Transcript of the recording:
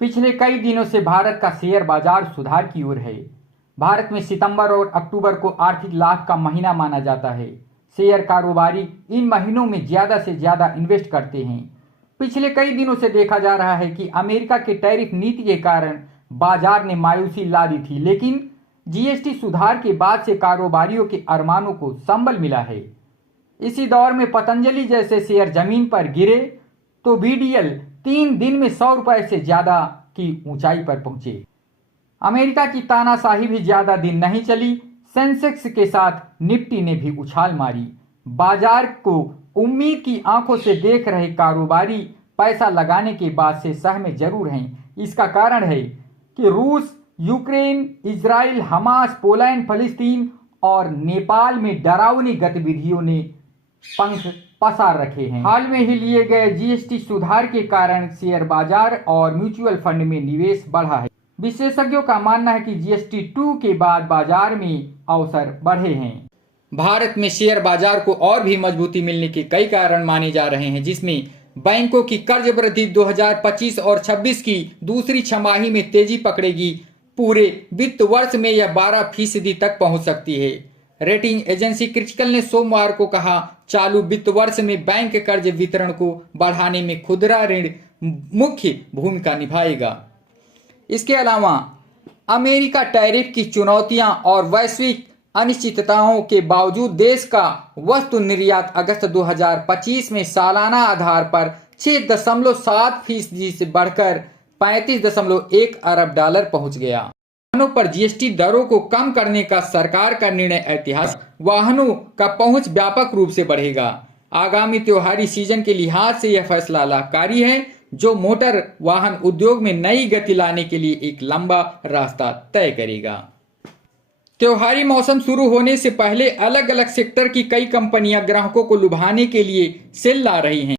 पिछले कई दिनों से भारत का शेयर बाजार सुधार की ओर है। भारत में सितंबर और अक्टूबर को आर्थिक लाभ का महीना माना जाता है। शेयर कारोबारी इन महीनों में ज़्यादा से ज़्यादा इन्वेस्ट करते हैं। पिछले कई दिनों से देखा जा रहा है कि अमेरिका के टैरिफ नीति के कारण बाजार ने मायूसी ला दी थी, लेकिन जीएसटी सुधार के बाद से कारोबारियों के अरमानों को संबल मिला है। इसी दौर में पतंजलि जैसे शेयर जमीन पर गिरे तो बीडीएल 3 दिन में 100 रुपए से ज्यादा की ऊंचाई पर पहुंचे। अमेरिका की तानाशाही भी ज्यादा दिन नहीं चली। सेंसेक्स के साथ निफ्टी ने भी उछाल मारी। बाजार को उम्मीद की आंखों से देख रहे कारोबारी पैसा लगाने के बाद से सहमे जरूर हैं। इसका कारण है कि रूस, यूक्रेन, इजराइल, हमास, पोलैंड, फलस्तीन और नेपाल में डरावनी गतिविधियों ने पंख पसार रखे हैं। हाल में ही लिए गए जीएसटी सुधार के कारण शेयर बाजार और म्यूचुअल फंड में निवेश बढ़ा है। विशेषज्ञों का मानना है कि जीएसटी 2 के बाद बाजार में अवसर बढ़े हैं। भारत में शेयर बाजार को और भी मजबूती मिलने के कई कारण माने जा रहे हैं, जिसमें बैंकों की कर्ज वृद्धि 2025 और 26 की दूसरी छमाही में तेजी पकड़ेगी। पूरे वित्त वर्ष में यह 12% तक पहुंच सकती है। रेटिंग एजेंसी क्रिटिकल ने सोमवार को कहा, चालू वित्त वर्ष में बैंक कर्ज वितरण को बढ़ाने में खुदरा ऋण मुख्य भूमिका निभाएगा। इसके अलावा अमेरिका टैरिफ की चुनौतियां और वैश्विक अनिश्चितताओं के बावजूद देश का वस्तु निर्यात अगस्त 2025 में सालाना आधार पर 6.7% से बढ़कर 35.1 अरब डॉलर पहुंच गया। वाहनों पर जीएसटी दरों को कम करने का सरकार का निर्णय ऐतिहासिक। वाहनों का पहुंच व्यापक रूप से बढ़ेगा। आगामी त्योहारी सीजन के लिहाज से यह फैसला लाभकारी है, जो मोटर वाहन उद्योग में नई गति लाने के लिए एक लंबा रास्ता तय करेगा। त्योहारी मौसम शुरू होने से पहले अलग अलग सेक्टर की कई कंपनियां ग्राहकों को लुभाने के लिए सेल ला रही हैं।